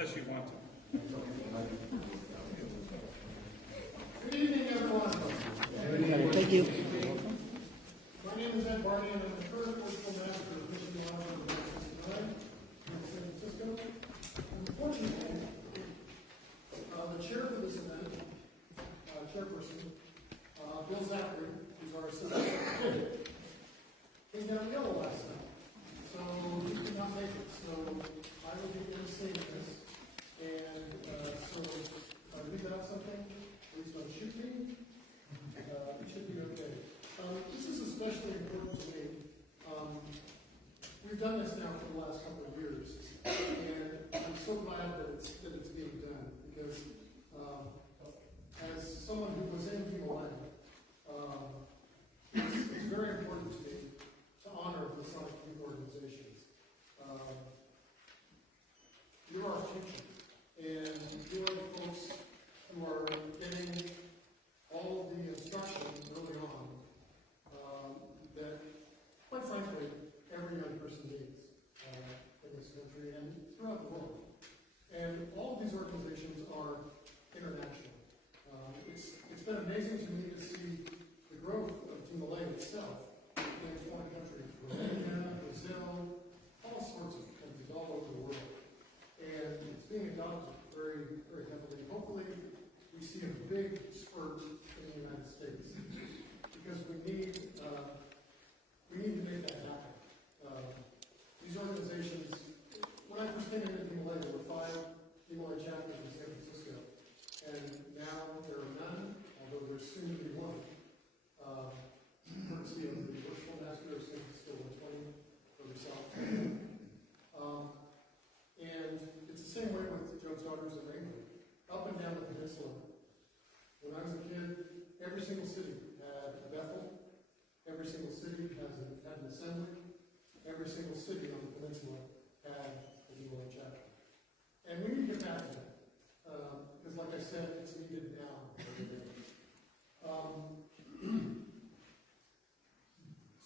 unless you want to. Good evening, everyone. Thank you. My name is Ed Barney, and I'm the current Worshipful Master of Mission Lodge of the Baptist tonight in San Francisco. Unfortunately, the chair for this event, chairperson, Bill Zachary, who's our assistant secretary, came down ill last night. So he could not make it. So I will be emceeing this. And so, read out something. Please don't shoot me. It should be okay. This is especially important to me. We've done this now for the last couple of years, and I'm so glad that it's being done because as someone who was in Himalaya, it's very important to me to honor the Masonic youth organizations. You're our future, and you're the folks who are getting all of the instruction early on that, quite frankly, every young person needs in this country and throughout the world. And all of these organizations are international. It's been amazing to me to see the growth of Himalaya itself in foreign countries, Romania, Brazil, all sorts of countries all over the world. And it's being adopted very, very heavily. Hopefully, we see a big spurt in the United States because we need to make that happen. These organizations, when I first came into Himalaya, there were 5 Himalaya chapters in San Francisco, and now there are none, although there's soon to be one. Courtesy of the Worshipful Master of San Francisco 120 for the South. And it's the same way with Joe's Daughters of Rainbow. Up and down the peninsula, when I was a kid, every single city had a Bethel, every single city had an assembly, every single city on the peninsula had a Himalaya chapter. And we need to get back to that, because like I said, it's needed now.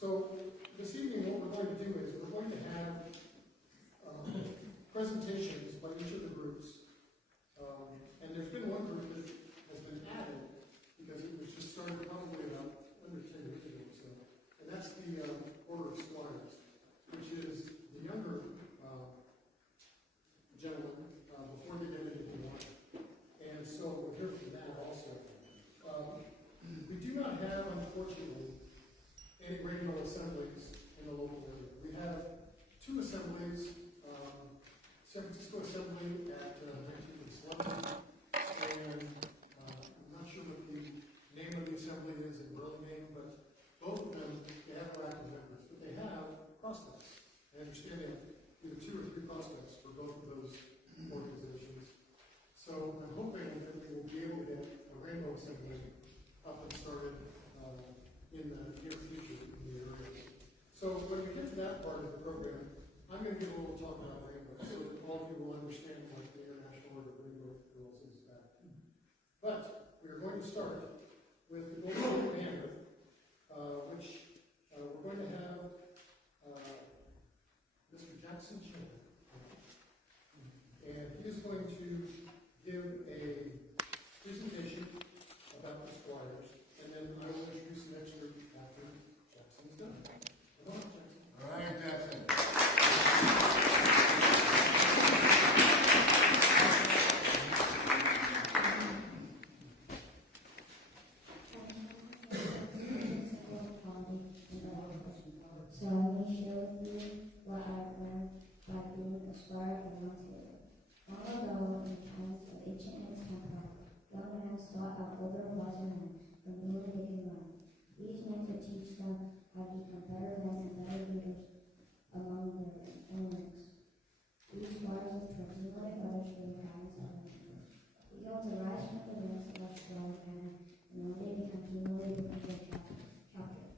So this evening what we're going to do is we're going to have presentations by each of the groups. And there's been one group that has been added because it was just started probably about under 10 years ago or so. And that's the Order of Squires, which is the younger gentlemen before they get into the war. And so we're here for that also. We do not have, unfortunately, any regional assemblies in the local area. We have 2 assemblies, San Francisco Assembly at 19th and Slumber, and I'm not sure what the name of the assembly is in Burlingame, but both of them, they have active members, but they have prospects. I understand they have either 2 or 3 prospects for both of those organizations. So I'm hoping that we will be able to get a Rainbow Assembly up and started in the near future in the area. So when we get to that part of the program, I'm going to give a little talk about Rainbow so that all of you will understand what the International Order of Rainbow Girls is about. But we are going to start with the Golden Banner, which we're going to have Mr. Jackson Chan. And he is going to give a presentation about the Squires, and then I will introduce the next group after Jackson's done. Come on, Jackson. All right, Jackson. So let me share with you what I've learned by being a squire in Ontario. Long ago, in the times of ancient Templar, young men sought out older, wiser men from newly given land. These men would teach them how to become better men and better leaders among their own ranks. These squires looked for Himalaya brothers for their guidance and mentorship. We hope to rise from the ranks of our squire banner and one day become Himalaya brothers chapter.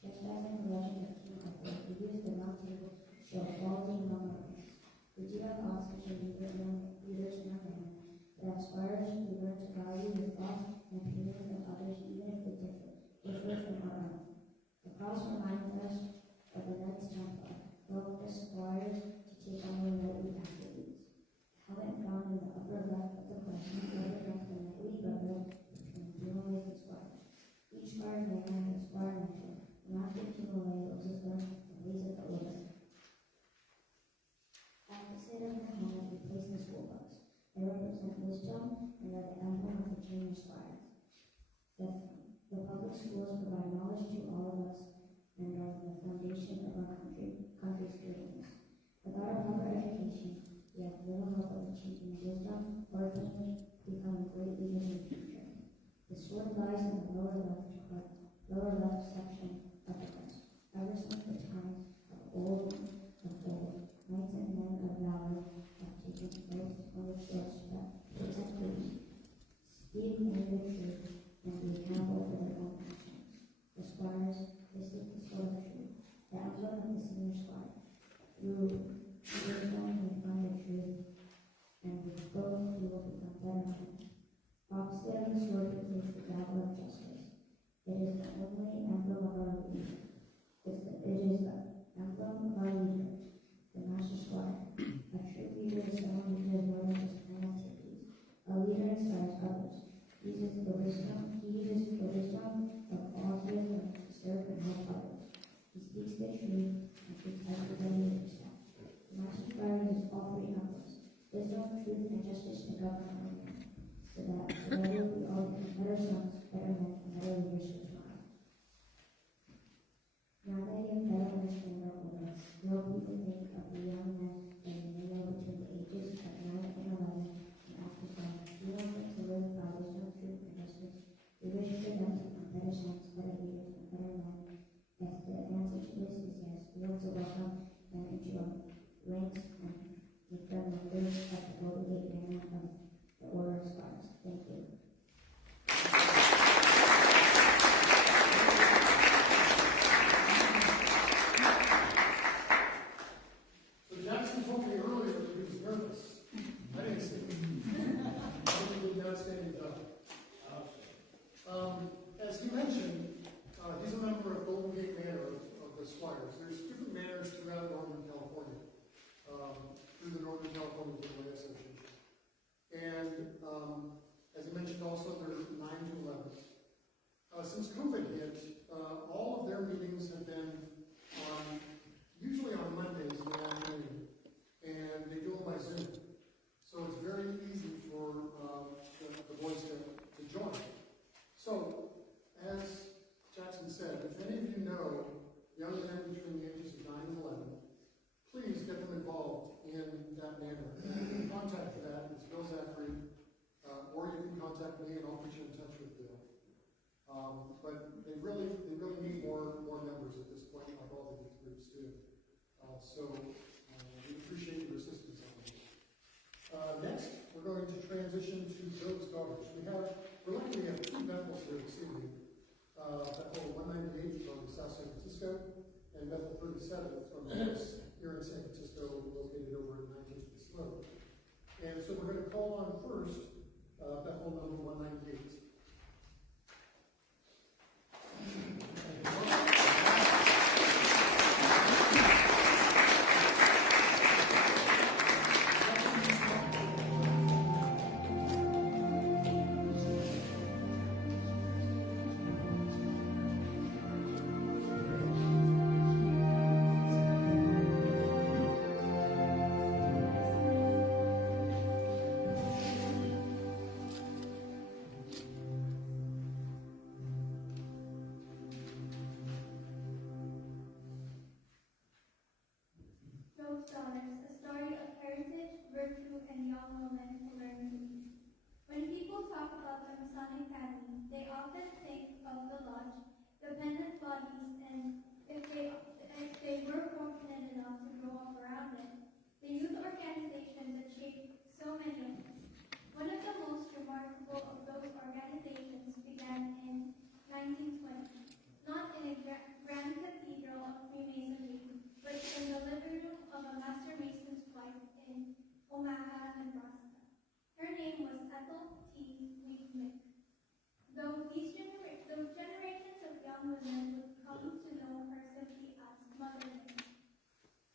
Just as in the legend of King Arthur, we use the round table to show equality among our ranks. We do have odds to show leaders in our band, but as squires, we learn to value the thoughts and opinions of others even if they differ from our own. The cross reminds us of the Knights Templar, built as squires to take on the role of attributes. Helmet in the hand we place in the school books. They represent wisdom and are the emblem of the Chamber Squires. The public schools provide knowledge to all of us and are the foundation of our country's greatness. Without a proper education, we have little hope of achieving wisdom or becoming great leaders in the future. The sword lies in the lower left section of the crest. Ever since the times of old, knights and men of valor have taken oaths on the swords to protect peace, speak in good truth, and be accountable for their own actions. The squires, this is the sword of truth, the emblem of the senior squire. Through wisdom we find the truth, and with both we will become better men. Opposite of the sword we place the dagger of justice. It is the only emblem of our leader. It is the emblem of our leader, the master squire. A true leader is someone who does more than just plan activities. A leader inspires others. He uses the wisdom of all he has learned to serve and help others. He speaks the truth and treats everybody with respect. The master squire uses all three emblems: wisdom, truth, and justice to govern our land, so that together we all become better sons, better men, and better leaders for tomorrow. Now that you have better understand our order, will people think of the young men that you know between the ages of 9 and 11 and ask yourself, do you want them to live by wisdom, truth, and justice? We wish for them to become better sons, better leaders, and better men. If the answer to this is yes, we want to welcome them into our ranks and make them members of the Golden Gate Banner of the Order of Squires. Thank you. So Jackson told me earlier that he was nervous. I didn't see him. I think he did an outstanding job. As he mentioned, he's a member of Golden Gate Manor of the Squires. There's different manors throughout Northern California, through the Northern California Gateway Association. And as he mentioned also, they're 9 to 11. Since COVID hit, all of their meetings have been usually on Mondays in the afternoon, and they do them by Zoom. So it's very easy for the boys to join. So, as Jackson said, if any of you know young men between the ages of 9 and 11, please get them involved in that manner. You can contact for that, it's Bill Zachary, or you can contact me and I'll put you in touch with Bill. But they really need more members at this point, like all the youth groups do. We appreciate your assistance on this. Next, we're going to transition to Bill's daughters. We're lucky we have 2 Bethels here this evening. Bethel 198 from South San Francisco, and Bethel 37 from here in San Francisco, located over at 19th and Sloan. And so we're going to call on first Bethel number 198. Daughters, a story of heritage, virtue, and young women who learn to lead. When people talk about the Masonic family, they often think of the lodge, dependent bodies, and if they were fortunate enough to grow up around it, the youth organization that shaped so many of us. One of the most remarkable of those organizations began in 1920, not in a grand cathedral of Freemasonry, but in the living room of a master mason's wife in Omaha, Nebraska. Her name was Ethel T. Weekmick. Though generations of young women would come to know her simply as Mother Nick.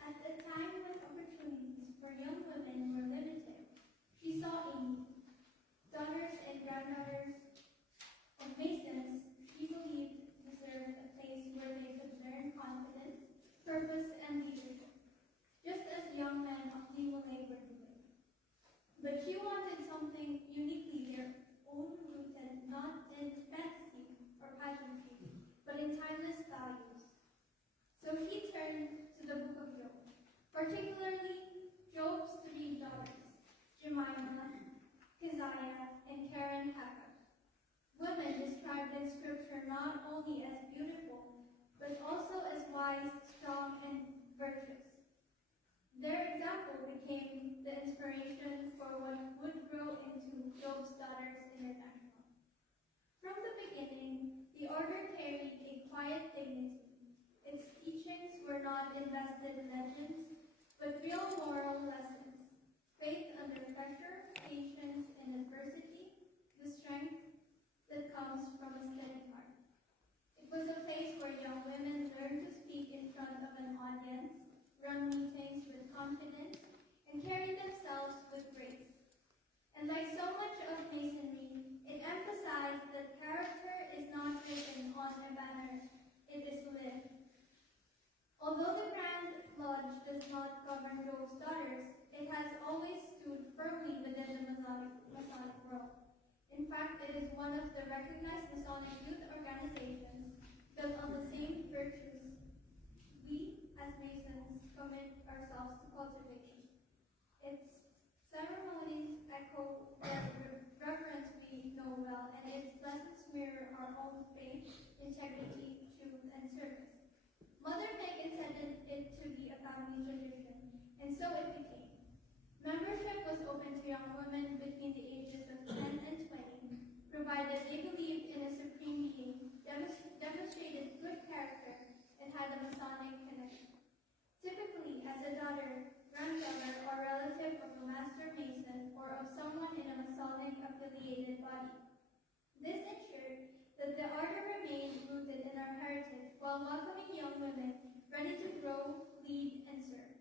At the time when opportunities for young women were limited, she saw a need. Daughters and granddaughters of Masons, she believed deserved a place where they could learn confidence, purpose, and leadership, just as young men of Demon labored So he turned to the book of Job, particularly Job's three daughters, Jemima, Keziah, and Karen Hakkah. Women described in Scripture not only as beautiful, but also as wise, strong, and virtuous. Their example became the inspiration for what would grow into Job's Daughters International. From the beginning, the order carried a quiet dignity. Its teachings were not invested in legends, but real moral lessons. Faith under pressure, patience in adversity, the strength that comes from a steady heart. It was a place where young women learned to speak in front of an audience, run meetings with confidence, and carry themselves with grace. And like so much of Masonry, it emphasized that character is not written on a banner, it is lived. Although the Grand Lodge does not govern Job's daughters, it has always stood firmly within the Masonic world. In fact, it is one of the recognized Masonic youth organizations built on the same virtues we, as Masons, commit ourselves to cultivation. Its ceremonies echo the reverence we know well, and its lessons mirror our own faith, integrity, truth, and service. Mother Meg intended it to be a family tradition, and so it became. Membership was open to young women between the ages of 10 and 20, provided they believed in a supreme being, demonstrated good character, and had a Masonic connection. Typically, as a daughter, granddaughter, or relative of a master mason or of someone in a Masonic-affiliated body. This ensured that the order remained rooted in our heritage while welcoming young women ready to grow, lead, and serve.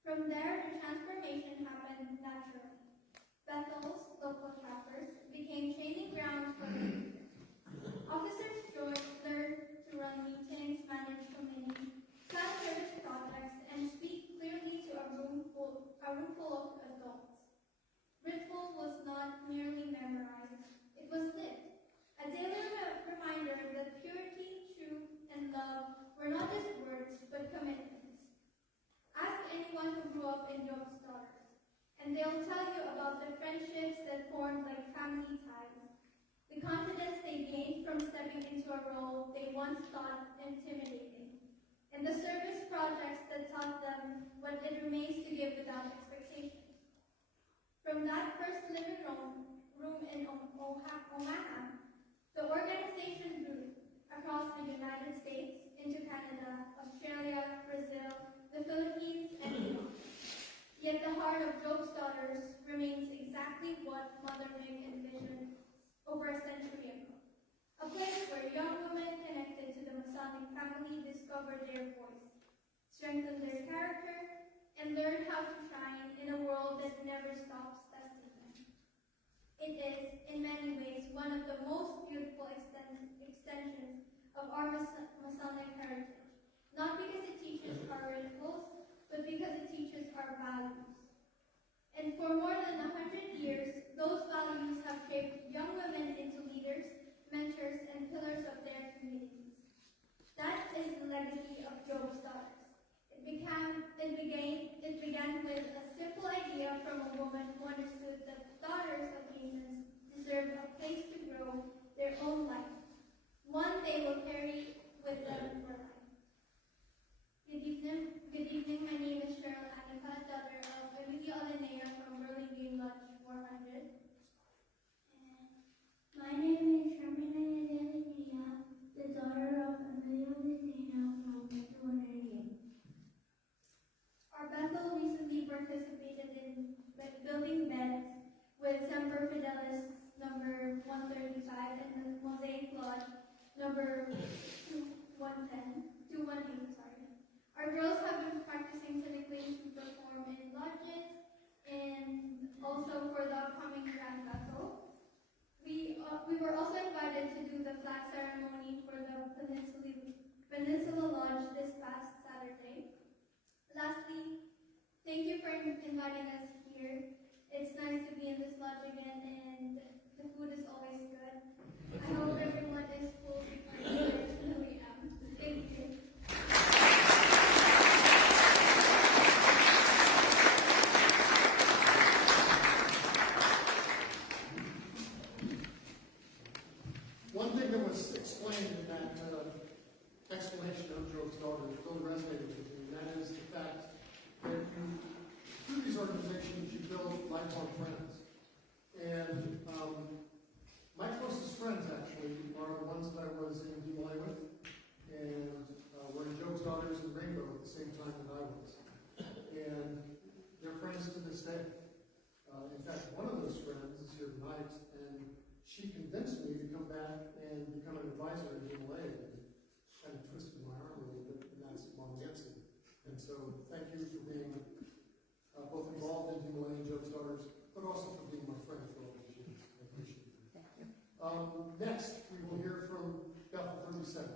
From there, the transformation happened naturally. Bethel's local chapters became training grounds for the future. Officers learned to run meetings, manage committees, plan service projects, and speak clearly to a room full of adults. Ritual was not merely memorized, it was lived. A daily reminder that purity, truth, and love were not just words, but commitments. Ask anyone who grew up in Job's Daughters, and they'll tell you about the friendships that formed like family ties, the confidence they gained from stepping into a role they once thought intimidating, and the service projects that taught them what it remains to give without expectation. From that first living room in Omaha, the organization grew across the United States, into Canada, Australia, Brazil, the Philippines, and beyond. Yet the heart of Job's Daughters remains exactly what Mother Meg envisioned over a century ago. A place where young women connected to the Masonic family discovered their voice, strengthened their character, and learned how to shine in a world that never stops testing them. It is, in many ways, one of the most beautiful extensions of our Masonic heritage, not because it teaches our rituals, but because it teaches our values. And for more than 100 years, those values have shaped young women into leaders, mentors, and pillars of their communities. That is the legacy of Job's Daughters. It began with a simple idea from a woman who understood that daughters of Masons deserve a place to grow their own life, one they will carry with them for life. Good evening. My name is Cheryl Anika, daughter of Emilio Alinea from Burlingame Lodge 400. And my name is Sharmina Adelia, the daughter of Emilio Alinea from 288. Our Bethel recently participated in building beds with Semper Fidelis number 135 and the Mosaic Lodge number 218. Our girls have been practicing clinically to perform in lodges and also for the upcoming Grand Bethel. We were also invited to do the flag ceremony for the Peninsula Lodge this past Saturday. Lastly, thank you for inviting us here. It's nice to be in this lodge again, and the food is always good. I hope everyone is fully prepared to who we am. Thank you. lives, and she convinced me to come back and become an advisor in Himalaya. And kind of twisted my arm a little bit, and that's Mom Nancy. And so thank you for being both involved in Himalayan Job's Daughters, but also for being my friend for all these years. I appreciate it. Thank you. Next, we will hear from Bethel 37.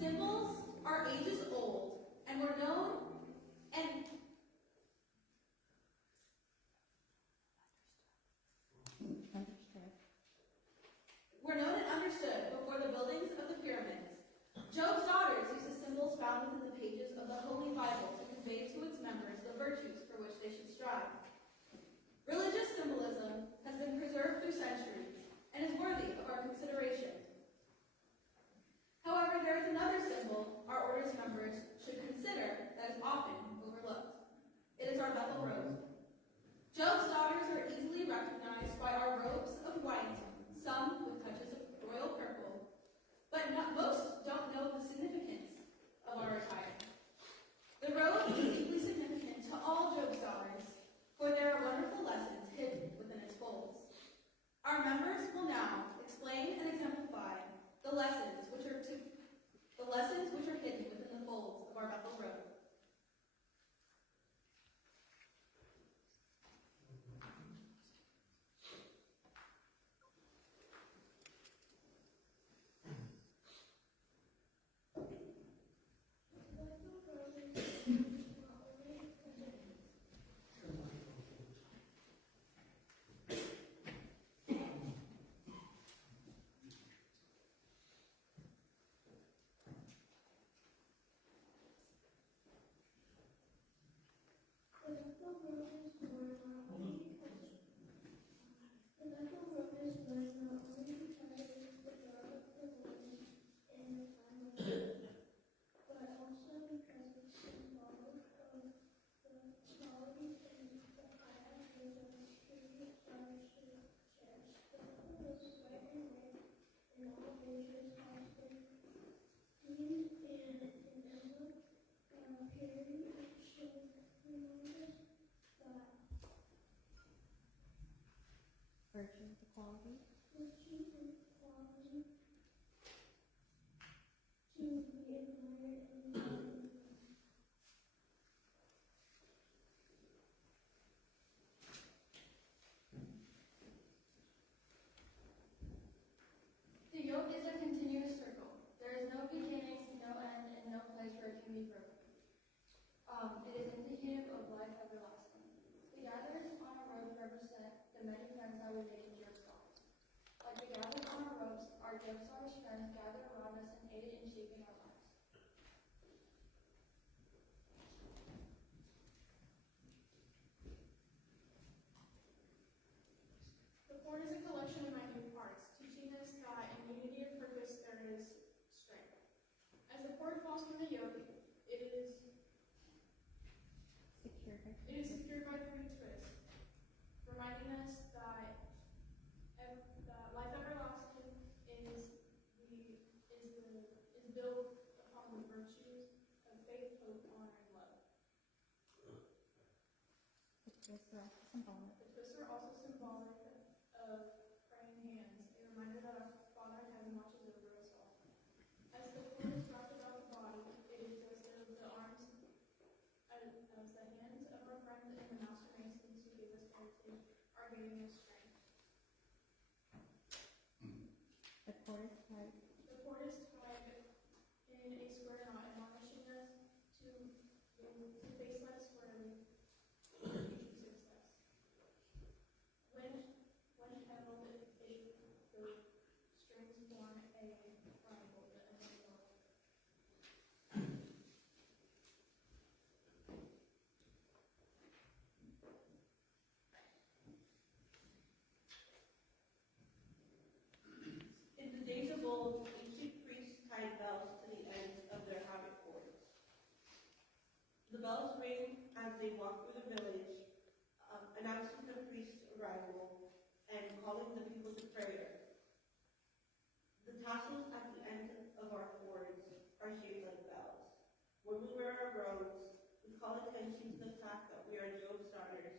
Symbols are ages old and were known and Understood. were known and understood before the buildings of the pyramids. Job's daughters used the symbols found within the pages of the Holy Bible to convey to its members the virtues for which they should strive. Religious symbolism has been preserved through centuries and is worthy of our consideration. However, there is another symbol our order's members should consider that is often overlooked. It is our Bethel robe. Job's daughters are easily recognized by our robes of white, some with touches of royal purple, but most don't know the significance of our attire. The robe is deeply significant to all Job's daughters, for there are wonderful lessons hidden within its folds. Our members will now explain and exemplify the lessons which are hidden within the folds of our Bethel robe. Virtue, the quality. The yoke is a continuous circle. There is no beginning, no end, and no place where it can be broken. It is indicative of life everlasting. The gatherers on our robes represent the many friends that we make in Job's daughters. Like the gatherers on our robes, our Job's daughters friends gather around us and aid in shaping our lives. The cord is a collection of minute parts, teaching us that in unity of purpose there is strength. As the cord falls from the yoke, it is secured by 3 twists, reminding us that life everlasting is built upon the virtues of faith, hope, honor, and love. The twists are also symbolic. The twists are also symbolic of praying hands, a reminder that our Father in heaven watches over us all. As the cord is wrapped about the body, it is as though the arms, as the hands of our friends and the master masons who gave us heritage are giving us strength. The cord is tight. The cord is tied in a square knot, admonishing us to face life squarely for future success. When held, the strings form a triangle that ends in love. they walk through the village, announcing the priest's arrival and calling the people to prayer. The tassels at the end of our cords are shaped like bells. When we wear our robes, we call attention to the fact that we are Job's daughters,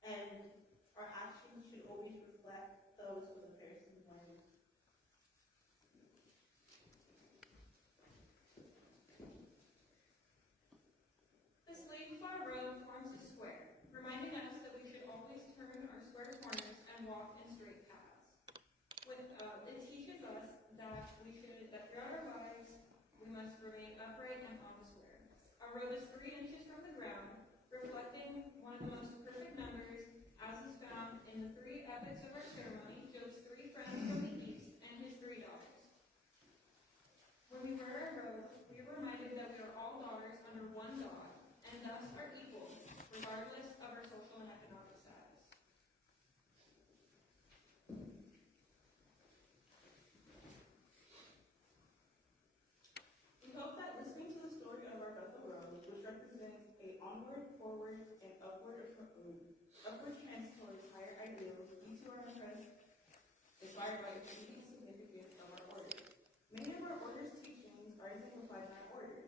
and our actions should always reflect those with a Pharisee lens. The sleeve of our robe forms a square, reminding us that we should always turn our square corners and walk in straight paths. It teaches us that throughout our lives we must remain upright and on the square. Our robe is 3 inches from the ground, reflecting one of the most perfect numbers, as is found in the 3 epics of our ceremony, Job's 3 friends from the east and his 3 daughters. When we wear our robe, we are reminded that we are all daughters under one God, and thus are equal, regardless of our social and economic status. We hope that listening to the story of our Bethel Road, which represents a onward, forward, and upward trend towards higher ideals, you two are impressed, inspired by the unique significance of our order. Many of our order's teachings are exemplified in our order.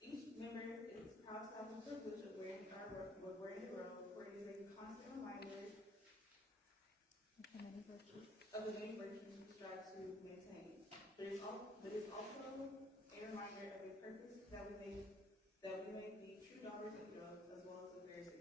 Each member is proud to have the privilege of wearing the robe, for it is a constant reminder With the many virtues. of the many virtues we strive to maintain. But it is also a reminder of a purpose that we may be true daughters of Job, as well as a Pharisee